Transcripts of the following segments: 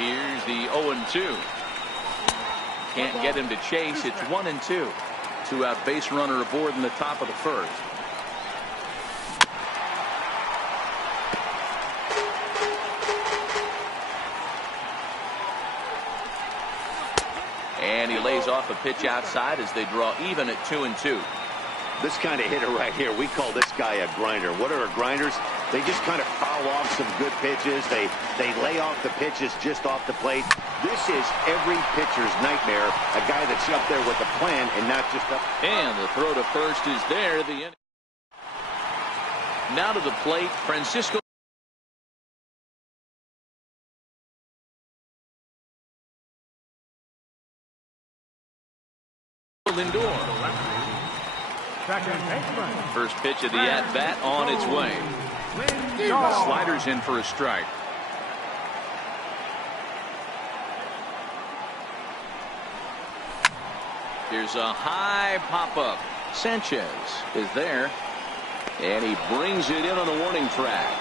Here's the 0-2. Can't get him to chase. It's 1-2. Two-out base runner aboard in the top of the first. And he lays off a pitch outside as they draw even at 2-2. This kind of hitter right here, we call this guy a grinder. What are grinders? They just kind of foul off some good pitches. They lay off the pitches just off the plate. This is every pitcher's nightmare. A guy that's up there with a plan and not just up. And the throw to first is there. Now to the plate, Francisco Lindor. First pitch of the at-bat on its way. Sliders in for a strike. Here's a high pop-up. Sanchez is there. And he brings it in on the warning track.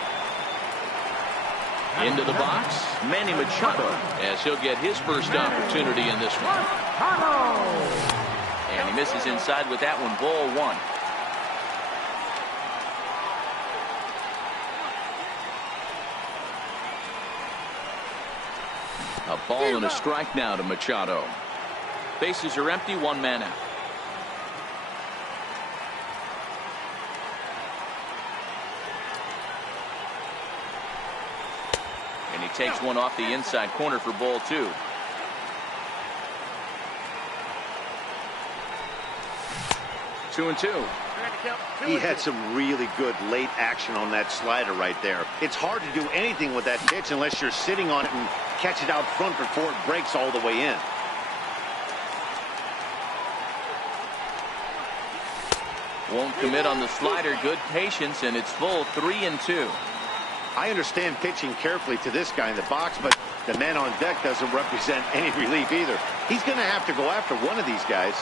Into the box, Manny Machado, as he'll get his first opportunity in this one. And he misses inside with that one. Ball one. A ball and a strike now to Machado. Bases are empty, one man out. And he takes one off the inside corner for ball two. Two and two. He had some really good late action on that slider right there. It's hard to do anything with that pitch unless you're sitting on it and catch it out front before it breaks all the way in. Won't commit on the slider. Good patience, and it's full. 3-2. I understand pitching carefully to this guy in the box, but the man on deck doesn't represent any relief either. He's going to have to go after one of these guys.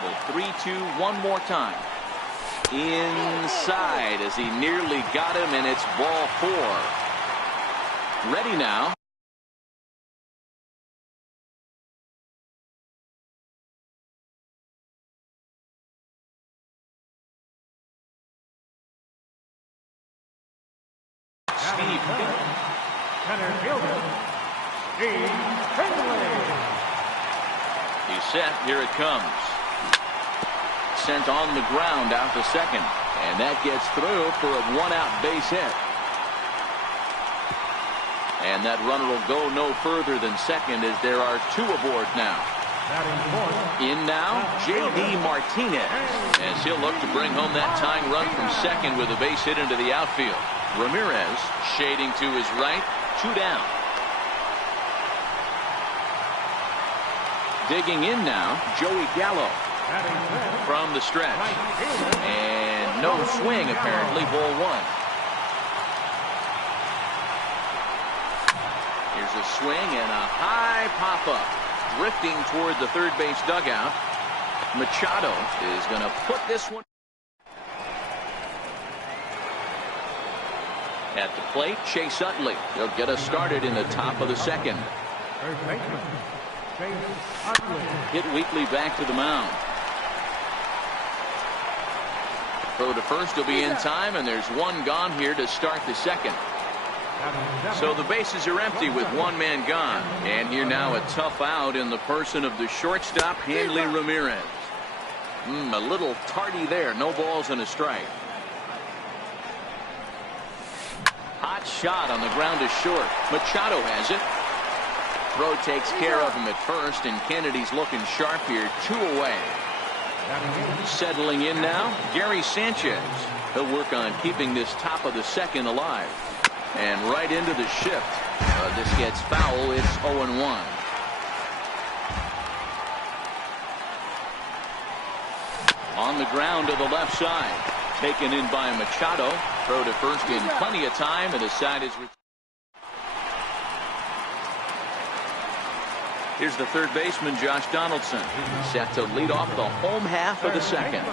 The 3-2 one more time. Inside as he nearly got him, and it's ball four. Ready now. He's set. Here it comes. Sent on the ground out to second. And that gets through for a one-out base hit. And that runner will go no further than second as there are two aboard now. In now, J.D. Martinez, as he'll look to bring home that tying run from second with a base hit into the outfield. Ramirez shading to his right, two down. Digging in now, Joey Gallo from the stretch. And no swing, apparently, ball one. Here's a swing and a high pop-up. Drifting toward the third base dugout. Machado is going to put this one at the plate. Chase Utley. He'll get us started in the top of the second. Hit Wheatley back to the mound. Throw to first will be in time, and there's one gone here to start the second. So the bases are empty with one man gone. And here now a tough out in the person of the shortstop, Hanley Ramirez. A little tardy there. No balls and a strike. Hot shot on the ground is short. Machado has it. Throw takes care of him at first, and Kennedy's looking sharp here. Two away. Settling in now, Gary Sanchez. He'll work on keeping this top of the second alive. And right into the shift. This gets foul. It's 0-1. On the ground to the left side. Taken in by Machado. Throw to first in plenty of time, and the side is. Here's the third baseman, Josh Donaldson. Set to lead off the home half of the second.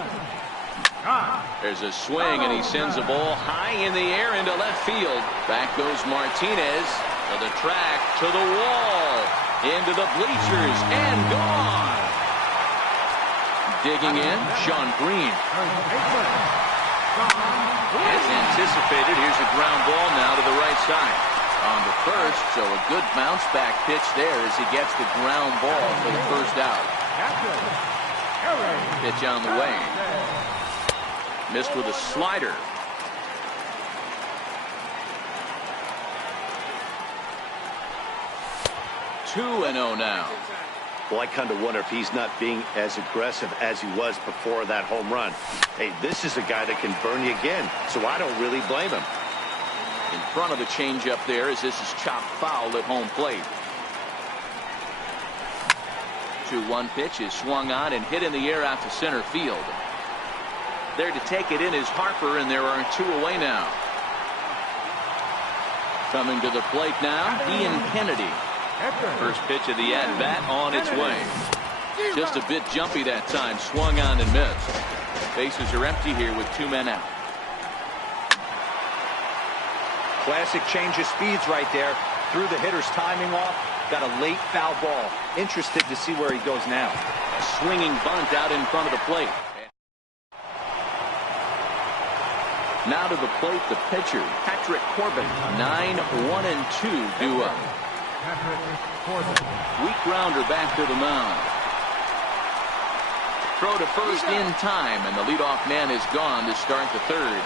There's a swing, and he sends a ball high in the air into left field. Back goes Martinez. To the track, to the wall, into the bleachers, and gone. Digging in, Sean Green. As anticipated, here's a ground ball now to the right side. On the first, so a good bounce back pitch there as he gets the ground ball for the first out. Pitch on the way. Missed with a slider. 2-0 now. Well, I kind of wonder if he's not being as aggressive as he was before that home run. Hey, this is a guy that can burn you again, so I don't really blame him. In front of the changeup there as this is chopped foul at home plate. 2-1 pitch is swung on and hit in the air out to center field. There to take it in is Harper, and there are 2 away now. Coming to the plate now, Ian Kennedy. First pitch of the at-bat on its way. Just a bit jumpy that time. Swung on and missed. Bases are empty here with 2 men out. Classic change of speeds right there. Threw the hitter's timing off. Got a late foul ball. Interested to see where he goes now. A swinging bunt out in front of the plate. Now to the plate, the pitcher, Patrick Corbin. 9-1-2 due up. Weak grounder back to the mound. Throw to first in time, and the leadoff man is gone to start the third.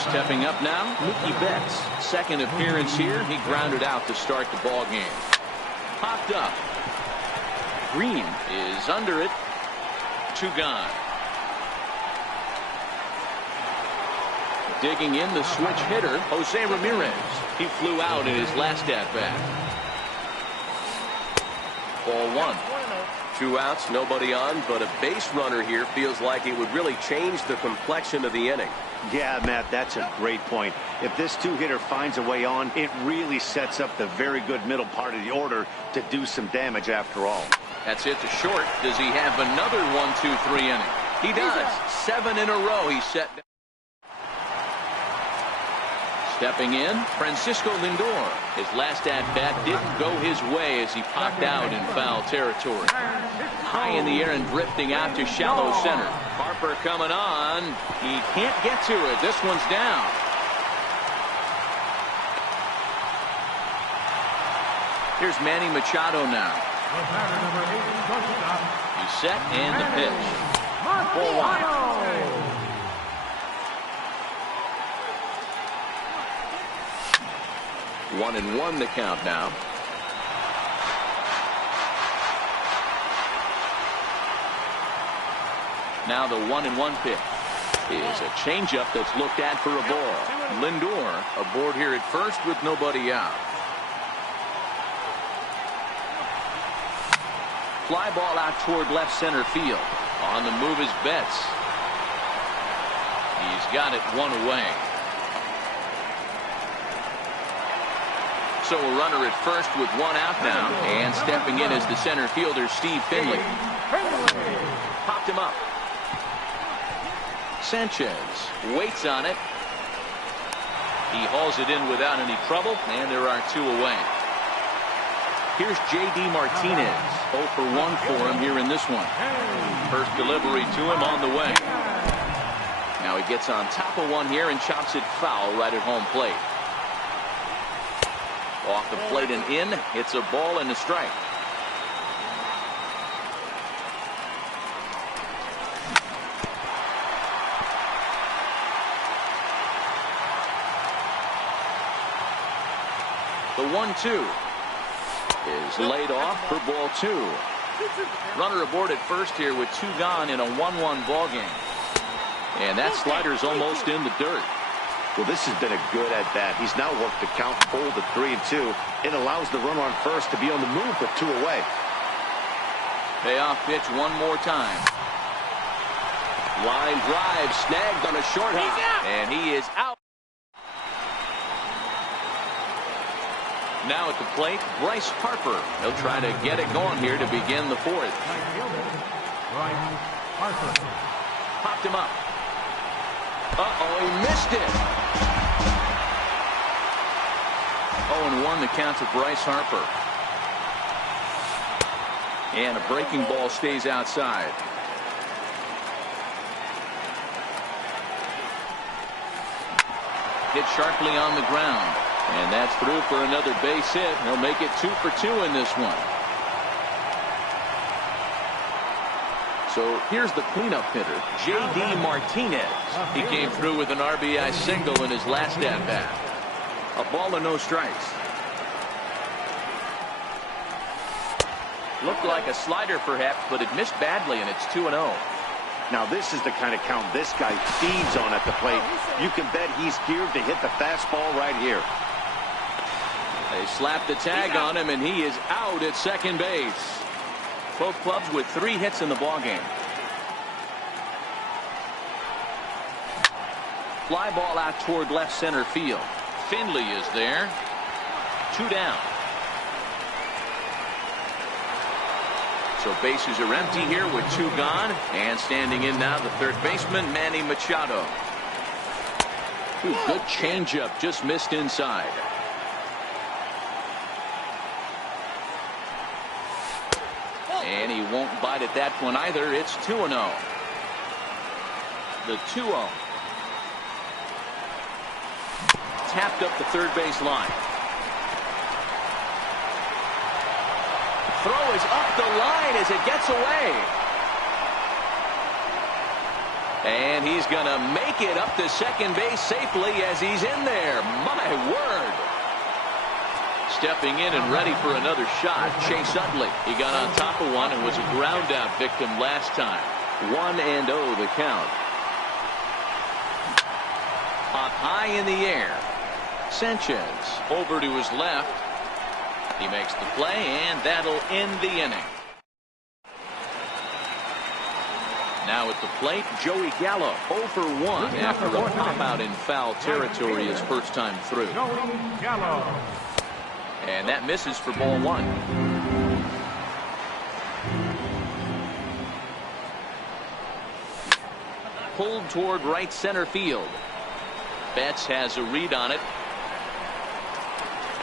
Stepping up now, Mookie Betts. Second appearance here. He grounded out to start the ball game. Popped up. Green is under it. 2 gone. Digging in the switch hitter, Jose Ramirez. He flew out in his last at-bat. Ball 1. 2 outs, nobody on, but a base runner here feels like it would really change the complexion of the inning. Yeah, Matt, that's a great point. If this 2-hitter finds a way on, it really sets up the very good middle part of the order to do some damage after all. That's it to short. Does he have another 1-2-3 inning? He does. 7 in a row he's set down. Stepping in, Francisco Lindor. His last at-bat didn't go his way as he popped out in foul territory. High in the air and drifting out to shallow center. Harper coming on. He can't get to it. This one's down. Here's Manny Machado now. He's set and the pitch. Ball 1. 1-1 the count now. Now the 1-1 pitch is a changeup that's looked at for a ball. Lindor aboard here at first with nobody out. Fly ball out toward left center field. On the move is Betts. He's got it 1 away. So a runner at first with 1 out now, and stepping in is the center fielder Steve Finley. Popped him up. Sanchez waits on it. He hauls it in without any trouble, and there are 2 away. Here's J.D. Martinez. 0 for 1 for him here in this one. First delivery to him on the way. Now he gets on top of one here and chops it foul right at home plate. Off the plate and in. It's a ball and a strike. The 1-2 is laid off for ball 2. Runner aboard at first here with 2 gone in a 1-1 ball game. And that slider's almost in the dirt. Well, this has been a good at-bat. He's now worked the count full to 3-2. It allows the runner on first to be on the move with 2 away. Payoff pitch one more time. Line drive snagged on a short hop. And he is out. Now at the plate, Bryce Harper. He'll try to get it going here to begin the 4th. Popped him up. Uh-oh, he missed it. 0-1 the count to Bryce Harper. And a breaking ball stays outside. Hit sharply on the ground. And that's through for another base hit. He'll make it 2 for 2 in this one. So here's the cleanup hitter, J.D. Martinez. He came through with an RBI single in his last at-bat. A ball and no strikes. Looked like a slider perhaps, but it missed badly, and it's 2-0. Now this is the kind of count this guy feeds on at the plate. You can bet he's geared to hit the fastball right here. They slap the tag on him, and he is out at second base. Both clubs with 3 hits in the ballgame. Fly ball out toward left center field. Finley is there. 2 down. So bases are empty here with 2 gone. And standing in now the third baseman, Manny Machado. Ooh, good changeup, just missed inside. And he won't bite at that one either. It's 2-0. The 2-0. Tapped up the third base line. Throw is up the line as it gets away. And he's going to make it up to second base safely as he's in there. My word. Stepping in and ready for another shot, Chase Utley. He got on top of one and was a ground out victim last time. 1-0 the count. Up high in the air. Sanchez over to his left. He makes the play, and that'll end the inning. Now at the plate, Joey Gallo 0 for 1 after a pop out in foul territory his first time through. And that misses for ball 1. Pulled toward right center field. Betts has a read on it.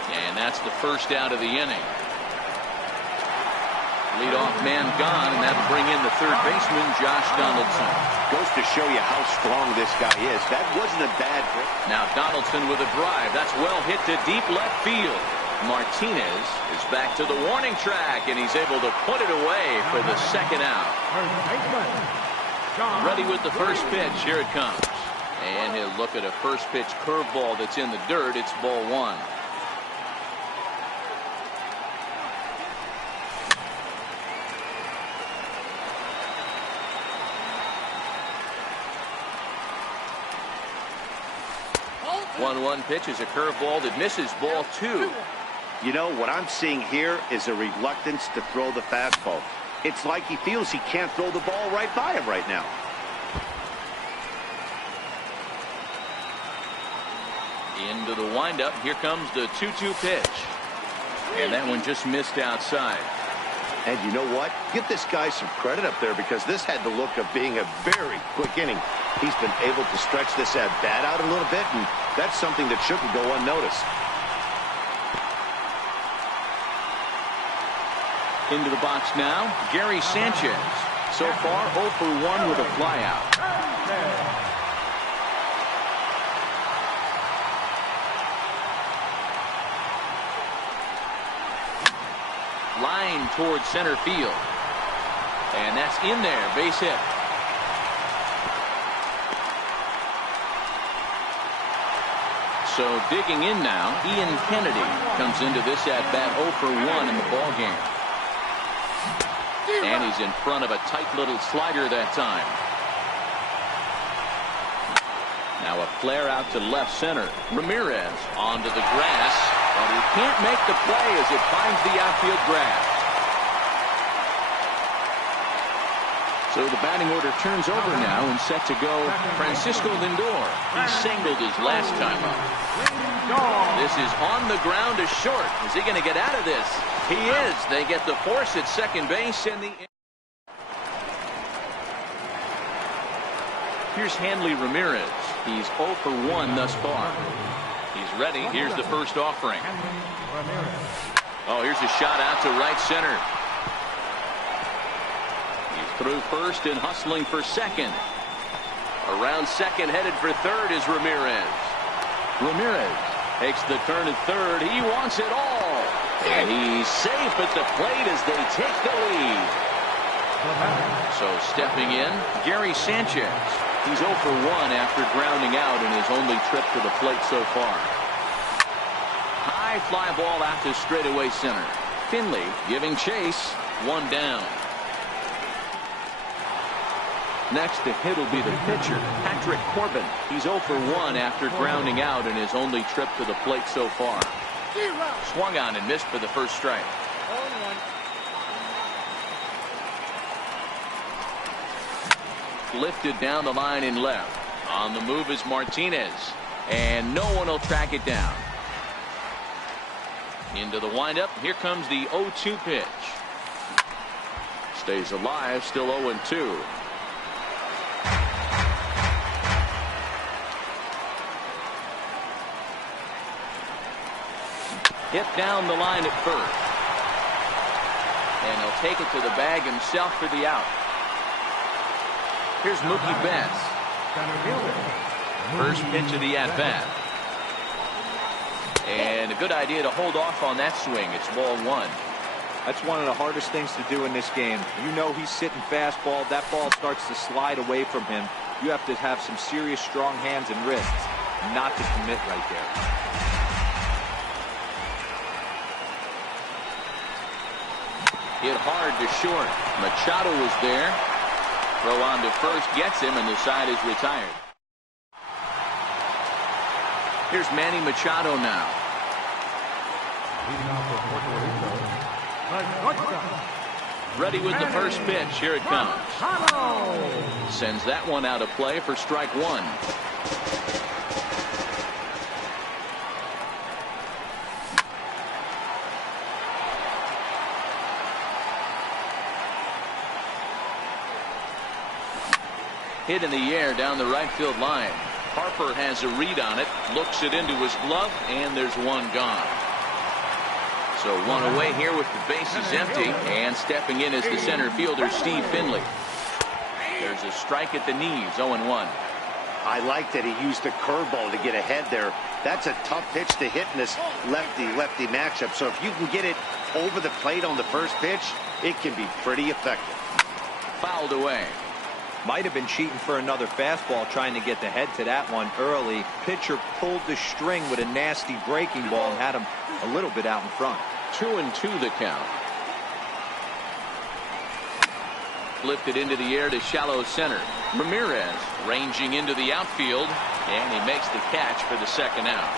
And that's the first out of the inning. Leadoff man gone, and that'll bring in the third baseman, Josh Donaldson. Goes to show you how strong this guy is. That wasn't a bad hit. Now Donaldson with a drive. That's well hit to deep left field. Martinez is back to the warning track, and he's able to put it away for the second out. Ready with the first pitch. Here it comes. And he'll look at a first pitch curveball that's in the dirt. It's ball 1. One pitch is a curveball that misses, ball 2. You know, what I'm seeing here is a reluctance to throw the fastball. It's like he feels he can't throw the ball right by him right now. Into the windup. Here comes the 2-2 pitch. And that one just missed outside. And you know what? Give this guy some credit up there, because this had the look of being a very quick inning. He's been able to stretch this at-bat out a little bit, and that's something that shouldn't go unnoticed. Into the box now, Gary Sanchez. So far, 0 for 1 with a flyout. Line towards center field. And that's in there, base hit. So digging in now, Ian Kennedy comes into this at-bat 0 for 1 in the ballgame. And he's in front of a tight little slider that time. Now a flare out to left center. Ramirez onto the grass, but he can't make the play as it finds the outfield grass. So the batting order turns over now, and set to go Francisco Lindor. He singled his last time up. This is on the ground to short. Is he going to get out of this? He is. They get the force at second base, and the... Here's Hanley Ramirez. He's 0 for 1 thus far. He's He's ready. Here's the first offering. Oh, here's a shot out to right center. He's through first and hustling for second. Around second, headed for third is Ramirez. Ramirez takes the turn at third. He wants it all. And he's safe at the plate as they take the lead. So stepping in, Gary Sanchez. He's 0 for 1 after grounding out in his only trip to the plate so far. High fly ball out to straightaway center. Finley giving chase. 1 down. Next to hit will be the pitcher, Patrick Corbin. He's 0 for 1 after grounding out in his only trip to the plate so far. Swung on and missed for the first strike. Lifted down the line in left. On the move is Martinez. And no one will track it down. Into the windup. Here comes the 0-2 pitch. Stays alive, still 0-2. Hit down the line at first. And he'll take it to the bag himself for the out. Here's Mookie Betts. First pitch of the at-bat. And a good idea to hold off on that swing. It's ball 1. That's one of the hardest things to do in this game. You know he's sitting fastball. That ball starts to slide away from him. You have to have some serious strong hands and wrists not to commit right there. Hit hard to short. Machado was there. Throw on to first, gets him, and the side is retired. Here's Manny Machado now. Ready with the first pitch. Here it comes. Sends that one out of play for strike 1. Hit in the air down the right field line. Harper has a read on it, looks it into his glove, and there's one gone. So one away here with the bases empty, and stepping in is the center fielder, Steve Finley. There's a strike at the knees, 0-1. I like that he used a curveball to get ahead there. That's a tough pitch to hit in this lefty-lefty matchup. So if you can get it over the plate on the first pitch, it can be pretty effective. Fouled away. Might have been cheating for another fastball, trying to get the head to that one early. Pitcher pulled the string with a nasty breaking ball and had him a little bit out in front. 2-2 the count. Lifted into the air to shallow center. Ramirez ranging into the outfield, and he makes the catch for the second out.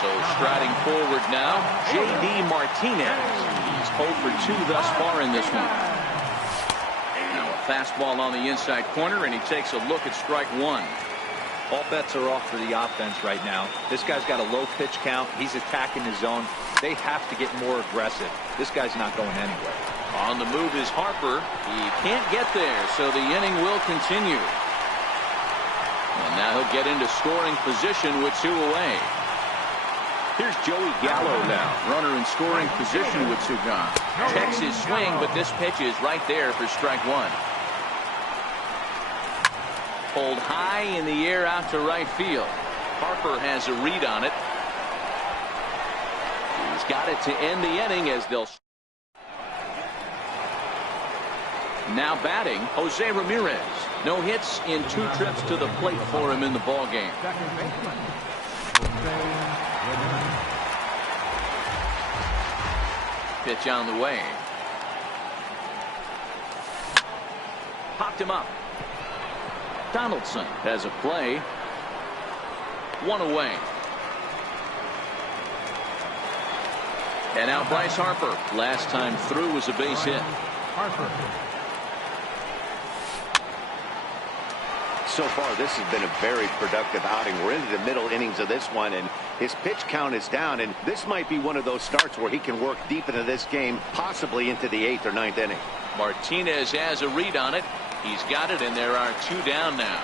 So striding forward now, J.D. Martinez. He's 0 for 2 thus far in this one. Fastball on the inside corner, and he takes a look at strike 1. All bets are off for the offense right now. This guy's got a low pitch count. He's attacking his zone. They have to get more aggressive. This guy's not going anywhere. On the move is Harper. He can't get there, so the inning will continue. And now he'll get into scoring position with 2 away. Here's Joey Gallo now. Runner in scoring position with 2 gone. Checks his swing, but this pitch is right there for strike 1. Pulled high in the air out to right field. Harper has a read on it. He's got it to end the inning as they'll. Now batting, Jose Ramirez. No hits in 2 trips to the plate for him in the ballgame. Pitch on the way. Popped him up. Donaldson has a play. 1 away. And now Bryce Harper. Last time through was a base hit. Harper. So far, this has been a very productive outing. We're into the middle innings of this one, and his pitch count is down, and this might be one of those starts where he can work deep into this game, possibly into the 8th or 9th inning. Martinez has a read on it. He's got it, and there are 2 down now.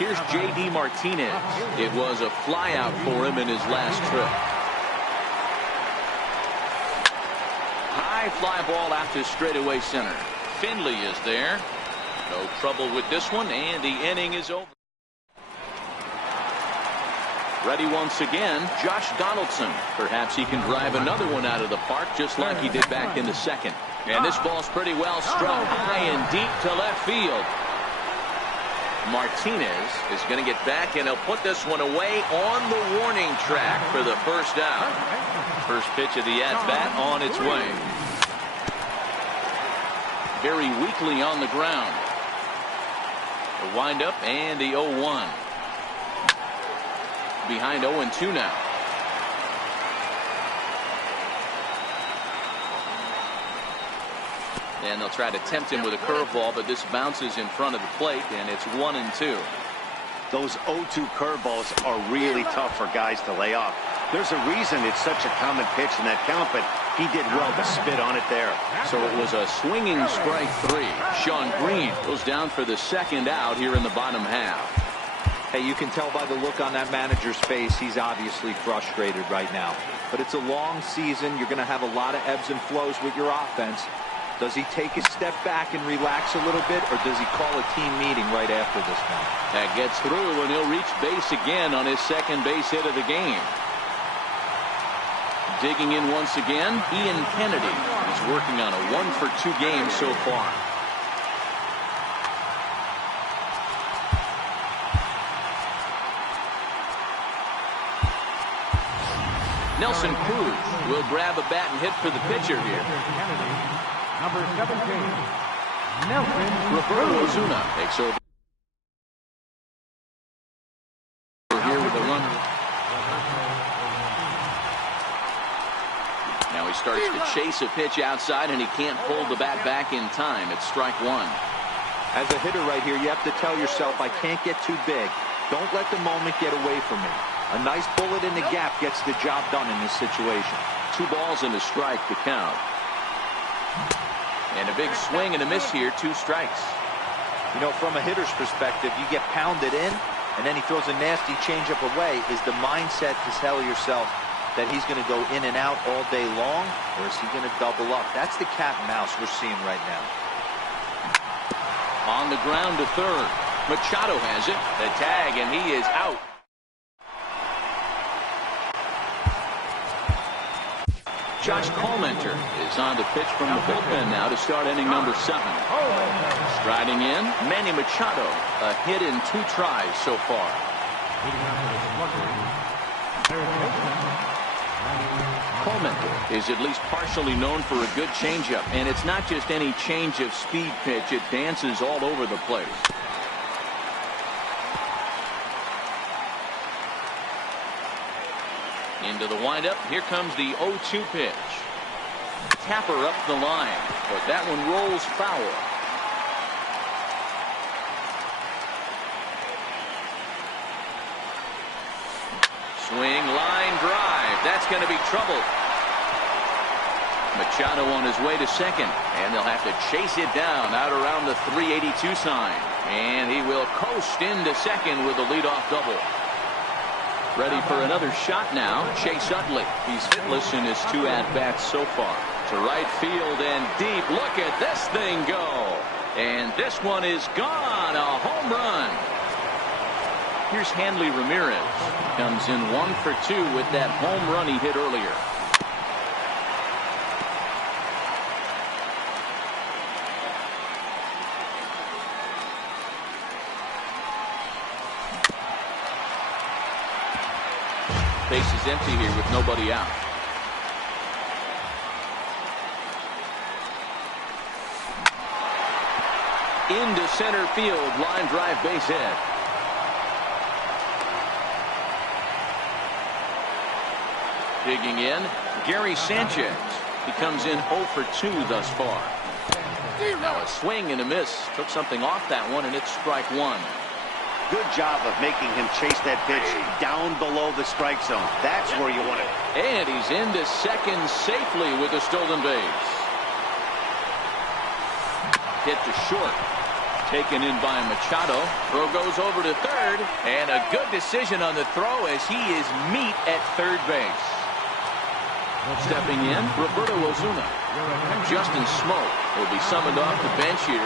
Here's J.D. Martinez. It was a flyout for him in his last trip. High fly ball out to straightaway center. Finley is there. No trouble with this one, and the inning is over. Ready once again, Josh Donaldson. Perhaps he can drive another one out of the park just like he did back in the second. And this ball's pretty well struck high and deep to left field. Martinez is going to get back, and he'll put this one away on the warning track for the first out. First pitch of the at-bat on its way. Very weakly on the ground. The windup and the 0-1. Behind 0-2 now. And they'll try to tempt him with a curveball, but this bounces in front of the plate, and it's 1-2. Those 0-2 curveballs are really tough for guys to lay off. There's a reason it's such a common pitch in that count, but he did well to spit on it there. So it was a swinging strike 3. Sean Green goes down for the second out here in the bottom half. Hey, you can tell by the look on that manager's face, he's obviously frustrated right now. But it's a long season. You're going to have a lot of ebbs and flows with your offense. Does he take a step back and relax a little bit, or does he call a team meeting right after this one? That gets through, and he'll reach base again on his second base hit of the game. Digging in once again, Ian Kennedy is working on a 1-for-2 game so far. Nelson Cruz will grab a bat and hit for the pitcher here. Number 17, Nelson Roberto Ozuna takes over here with the runner. Now he starts to chase a pitch outside, and he can't pull the bat back in time. It's strike 1. As a hitter right here, you have to tell yourself, I can't get too big. Don't let the moment get away from me. A nice bullet in the gap gets the job done in this situation. 2 balls and a strike to count. And a big swing and a miss here, 2 strikes. You know, from a hitter's perspective, you get pounded in, and then he throws a nasty changeup away. Is the mindset to tell yourself that he's going to go in and out all day long, or is he going to double up? That's the cat and mouse we're seeing right now. On the ground to third. Machado has it. The tag, and he is out. Josh Collmenter is on to pitch from the bullpen now to start inning number 7. Striding in, Manny Machado. A hit in 2 tries so far. Collmenter is at least partially known for a good changeup, and it's not just any change of speed pitch. It dances all over the place. Into the windup. Here comes the 0-2 pitch. Tapper up the line, but that one rolls foul. Swing, line drive. That's going to be trouble. Machado on his way to second, and they'll have to chase it down out around the 382 sign. And he will coast into second with a leadoff double. Ready for another shot now, Chase Utley. He's hitless in his 2 at-bats so far. To right field and deep. Look at this thing go. And this one is gone. A home run. Here's Hanley Ramirez. Comes in 1 for 2 with that home run he hit earlier. Base is empty here with nobody out. Into center field, line drive, base hit. Digging in, Gary Sanchez. He comes in 0 for 2 thus far. Now a swing and a miss. Took something off that one, and it's strike 1. Good job of making him chase that pitch down below the strike zone. That's where you want it. And he's into second safely with a stolen base. Hit to short. Taken in by Machado. Throw goes over to third. And a good decision on the throw as he is meat at third base. Stepping in, Roberto Ozuna. Justin Smoke will be summoned off the bench here.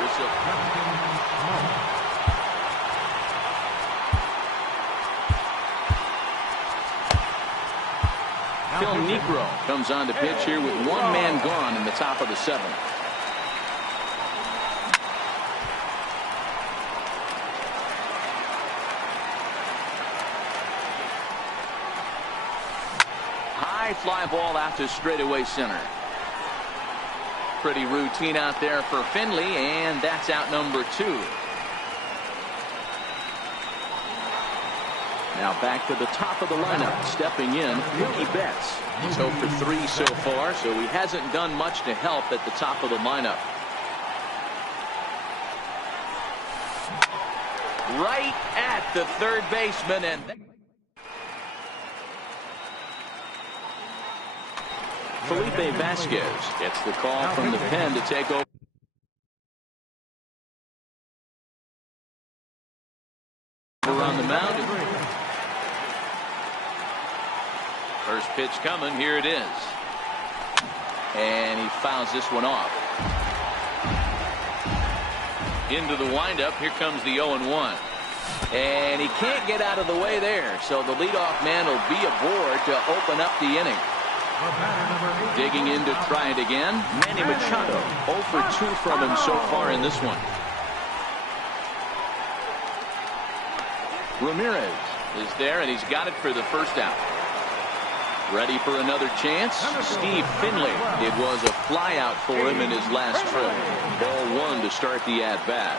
Phil Niekro comes on to pitch here with one man gone in the top of the seventh. High fly ball out to straightaway center. Pretty routine out there for Finley, and that's out number 2. Now back to the top of the lineup. Stepping in, Mookie Betts. He's 0 for 3 so far, so he hasn't done much to help at the top of the lineup. Right at the third baseman, and Felipe Vasquez gets the call from the pen to take over on the mound. First pitch coming. Here it is. And he fouls this one off. Into the windup. Here comes the 0-1. And he can't get out of the way there. So the leadoff man will be aboard to open up the inning. Digging in to try it again, Manny Machado. 0 for 2 from him so far in this one. Ramirez is there, and he's got it for the first out. Ready for another chance. Steve Finley. It was a fly out for him in his last trip. Ball 1 to start the at-bat.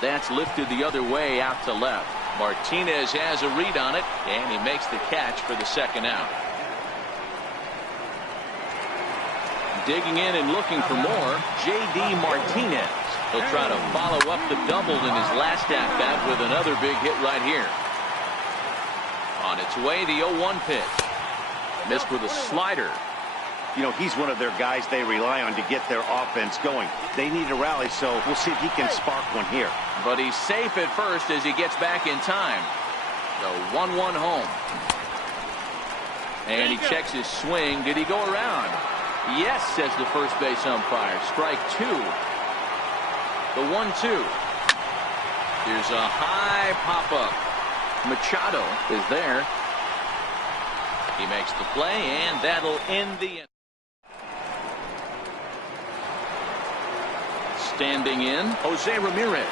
That's lifted the other way out to left. Martinez has a read on it, and he makes the catch for the second out. Digging in and looking for more, J.D. Martinez. He'll try to follow up the double in his last at-bat with another big hit right here. On its way, the 0-1 pitch. Missed with a slider. You know, he's one of their guys they rely on to get their offense going. They need a rally, so we'll see if he can spark one here. But he's safe at first as he gets back in time. The 1-1 home. And he checks his swing. Did he go around? Yes, says the first base umpire. Strike 2. The 1-2. Here's a high pop-up. Machado is there. He makes the play, and that'll end the inning. Standing in, Jose Ramirez.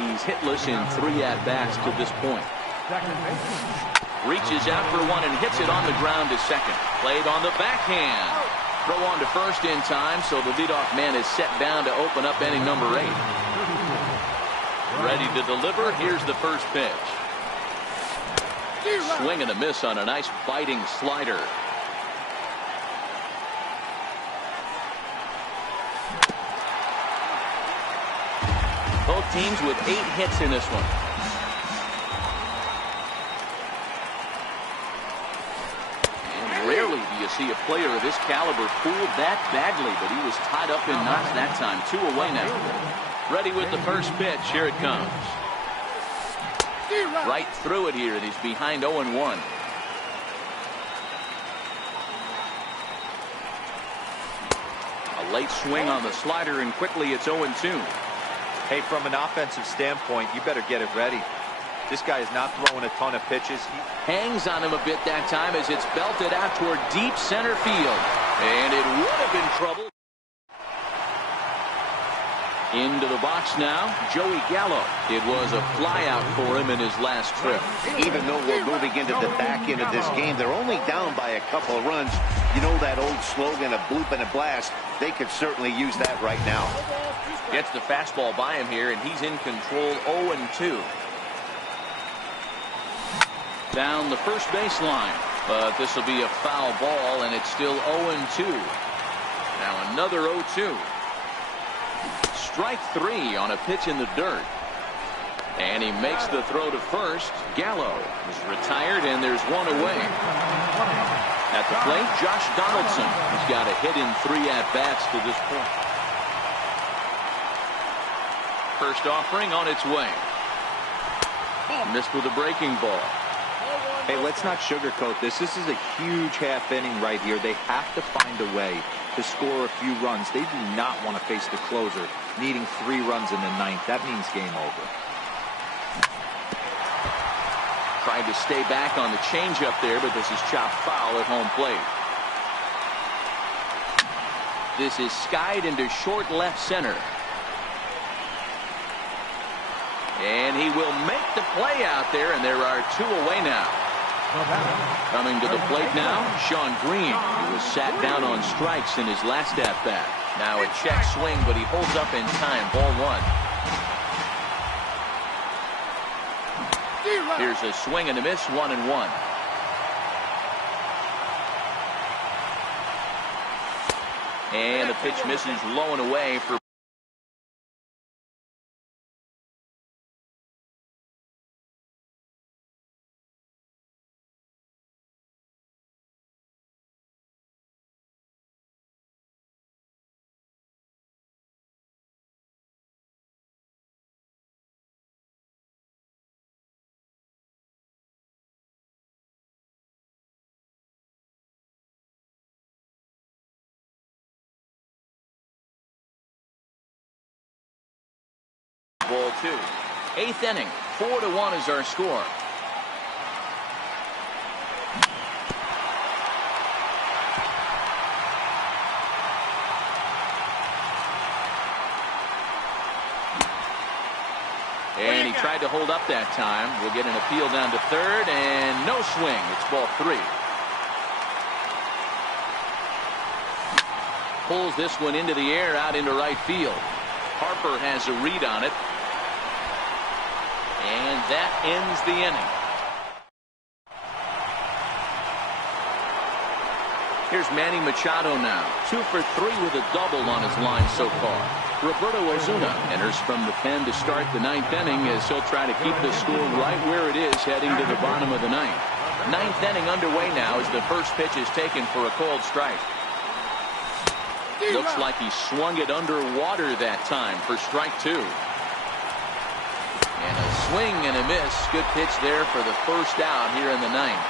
He's hitless in 3 at-bats to this point. Reaches out for one and hits it on the ground to second. Played on the backhand. Throw on to first in time, so the leadoff man is set down to open up inning number 8. Ready to deliver. Here's the first pitch. Swing and a miss on a nice biting slider. Both teams with 8 hits in this one. And rarely do you see a player of this caliber fooled that badly, but he was tied up in knots that time. 2 away now. Ready with the first pitch. Here it comes. Right through it here, and he's behind 0-1. A late swing on the slider, and quickly it's 0-2. Hey, from an offensive standpoint, you better get it ready. This guy is not throwing a ton of pitches. He hangs on him a bit that time as it's belted out toward deep center field. And it would have been trouble. Into the box now, Joey Gallo. It was a flyout for him in his last trip. Even though we're moving into the back end of this game, they're only down by a couple of runs. You know that old slogan, a bloop and a blast. They could certainly use that right now. Gets the fastball by him here, and he's in control. 0-2. Down the first baseline, but this will be a foul ball, and it's still 0-2. Now another 0-2. Strike 3 on a pitch in the dirt. And he makes the throw to first. Gallo is retired, and there's one away. At the plate, Josh Donaldson. He's got a hit in 3 at-bats to this point. First offering on its way. Missed with a breaking ball. Hey, let's not sugarcoat this. This is a huge half inning right here. They have to find a way to score a few runs. They do not want to face the closer needing 3 runs in the 9th. That means game over. Tried to stay back on the changeup there, but this is chopped foul at home plate. This is skied into short left center. And he will make the play out there, and there are 2 away now. Coming to the plate now, Sean Green, who was sat down on strikes in his last at-bat. Now a check swing, but he holds up in time. Ball 1. Here's a swing and a miss, 1-1. And the pitch misses low and away for ball 2. 8th inning, 4-1 is our score. And he tried to hold up that time. We'll get an appeal down to third, and no swing. It's ball 3. Pulls this one into the air out into right field. Harper has a read on it. And that ends the inning. Here's Manny Machado now. 2 for 3 with a double on his line so far. Roberto Osuna enters from the pen to start the 9th inning as he'll try to keep the score right where it is heading to the bottom of the 9th. 9th inning underway now as the first pitch is taken for a called strike. Looks like he swung it underwater that time for strike 2. And a swing and a miss. Good pitch there for the first out here in the 9th.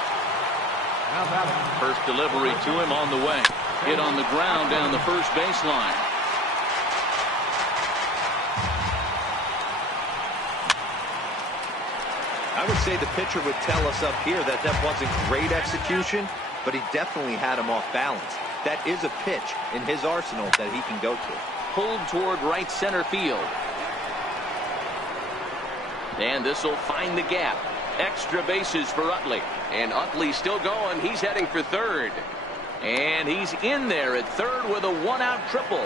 First delivery to him on the way. Hit on the ground down the first baseline. I would say the pitcher would tell us up here that that wasn't great execution, but he definitely had him off balance. That is a pitch in his arsenal that he can go to. Pulled toward right center field. And this will find the gap. Extra bases for Utley. And Utley's still going. He's heading for third. And he's in there at third with a 1-out triple.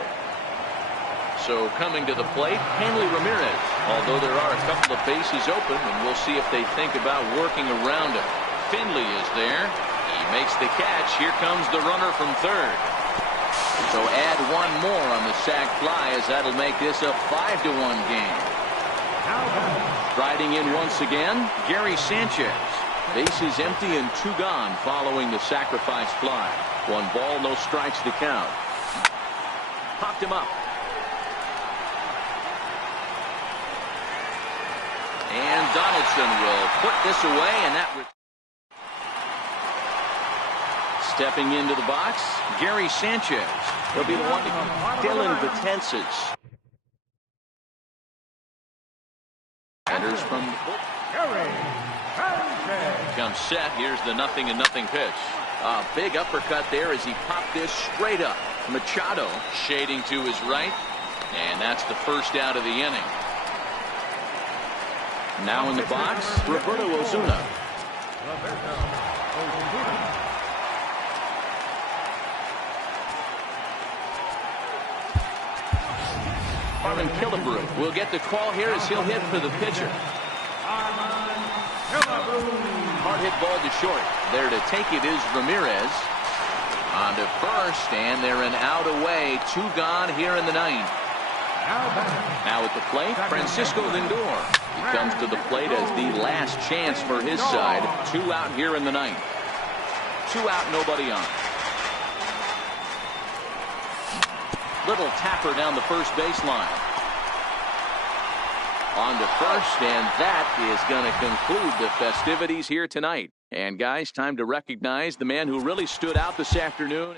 So coming to the plate, Hanley Ramirez. Although there are a couple of bases open, and we'll see if they think about working around him. Finley is there. He makes the catch. Here comes the runner from third. So add 1 more on the sac fly as that'll make this a 5-1 game. Riding in once again, Gary Sanchez. Bases empty and 2 gone following the sacrifice fly. 1 ball, no strikes to count. Popped him up. And Donaldson will put this away, and that was stepping into the box, Gary Sanchez. He'll be the one to Dylan Betances. Enters from the book. Comes set. Here's the 0-0 pitch. A big uppercut there as he popped this straight up. Machado shading to his right. And that's the first out of the inning. Now in the box, Roberto Osuna. Armin Killebrew will get the call here as he'll hit for the pitcher. Hard hit ball to short. There to take it is Ramirez. On to first, and they're an out away. 2 gone here in the 9th. Now at the plate, Francisco Lindor. He comes to the plate as the last chance for his side. 2 out here in the 9th. 2 out, nobody on. Little tapper down the first baseline. On to first, and that is going to conclude the festivities here tonight. And guys, time to recognize the man who really stood out this afternoon.